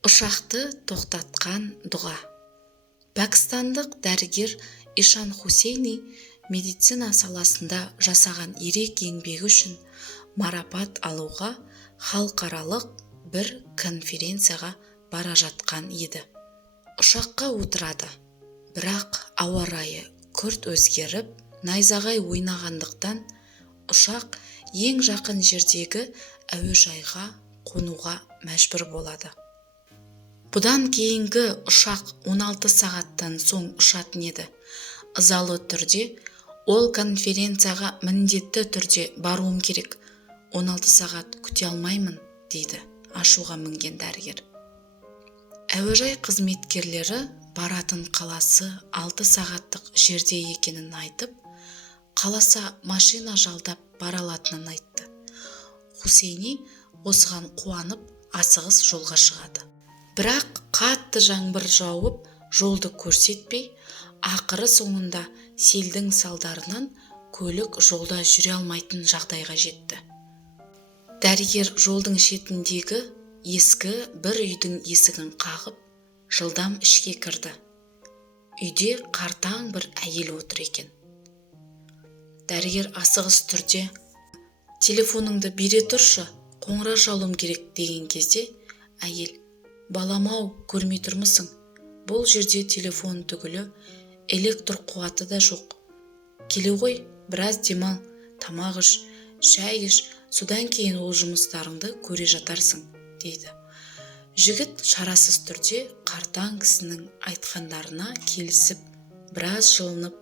Ұшақты тоқтатқан дұға. Пәкістандық дәрігер Ишан Хусейни медицина саласында жасаған ерек еңбегі үшін марапат алуға халықаралық бір конференцияға бара жатқан еді. Ұшаққа отырады, бірақ ауа райы күрт өзгеріп, найзағай ойнағандықтан ұшақ ең жақын жердегі әуежайға қонуға мәжбүр болады. Бұдан кейінгі ұшақ 16 сағаттан соң ұшатын еді. Ызалы түрде ол конференцияға міндетті түрде баруым керек. 16 сағат күте алмаймын, дейді ашуға мінген дәрігер. Әуежай қызметкерлері баратын қаласы 6 сағаттық жерде екенін айтып, қаласа машина жалдап бара алатынын айтты. Хусейни осыған қуанып асығыс жолға шығады. Бірақ қатты жаңбыр жауып, жолды көрсетпей, ақыры соңында селдің салдарынан көлік жолда жүре алмайтын жағдайға жетті. Дәрігер жолдың шетіндегі ескі бір үйдің есігін қағып, жылдам ішке кірді. Үйде қартаң бір әйел отыр екен. Дәрігер асығыс түрде «Телефоныңды бере тұршы, қоңырау шалуым керек» деген кезде әйел «Балам-ау, көрмей тұрмысың? Бұл жерде телефон түгілі, электр қуаты да жоқ. Келе ғой, біраз демал, тамақ іш, шай іш, содан кейін ол жұмыстарыңды көре жатарсың» дейді. Жігіт шарасыз түрде қартаң кісінің айтқандарына келісіп, біраз жылынып,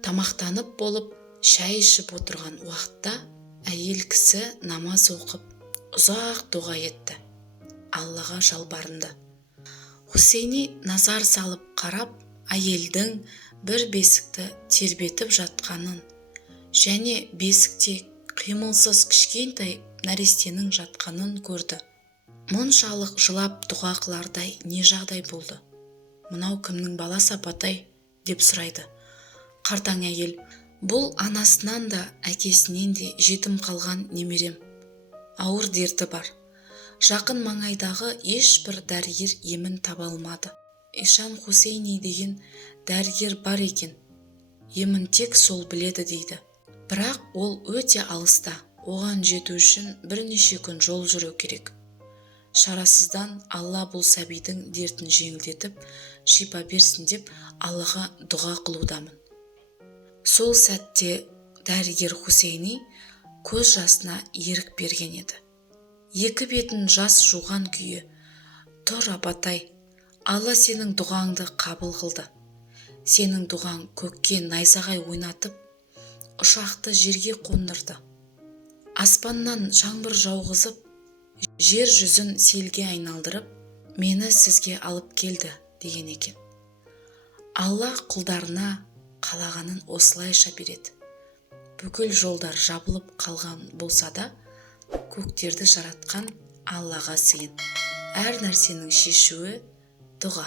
тамақтанып болып, шай ішіп отырған уақытта әйел кісі намаз оқып, ұзақ дұға етті. Аллаға жалбарынды. Хусейни назар салып қарап, әйелдің бір бесікті тербетіп жатқанын және бесікте қимылсыз кішкентай нәрестенің жатқанын көрді. Мұншалық жылап дұға қылардай не жағдай болды? «Мынау кімнің баласы апатай?» деп сұрайды. Қартаң әйел: «Бұл анасынан да, әкесінен де жетім қалған немерем. Ауыр дерті бар. Жақын маңайдағы ешбір дәрігер емін таба алмады. Ишан Хусейни деген дәрігер бар екен. Емін тек сол біледі» дейді. Бірақ ол өте алыста. Оған жету үшін бірнеше күн жол жүру керек. Шарасыздан Алла бұл сәбидің дертін жеңілдетіп, шипа берсін деп Аллаға дұға қылудамын. Сол сәтте дәрігер Хусейни көз жасына ерік берген еді. Екі бетін жас жуған күйі: «Тұр апатай, Алла сенің дұғаңды қабыл қылды. Сенің дұғаң көкке найзағай ойнатып, ұшақты жерге қондырды. Аспаннан жаңбыр жауғызып, жер жүзін селге айналдырып, мені сізге алып келді» деген екен. Алла құлдарына қалағанын осылайша береді. Бүкіл жолдар жабылып қалған болса да, көктерді жаратқан Аллаға сыйын. Әр нәрсенің шешуі дұға.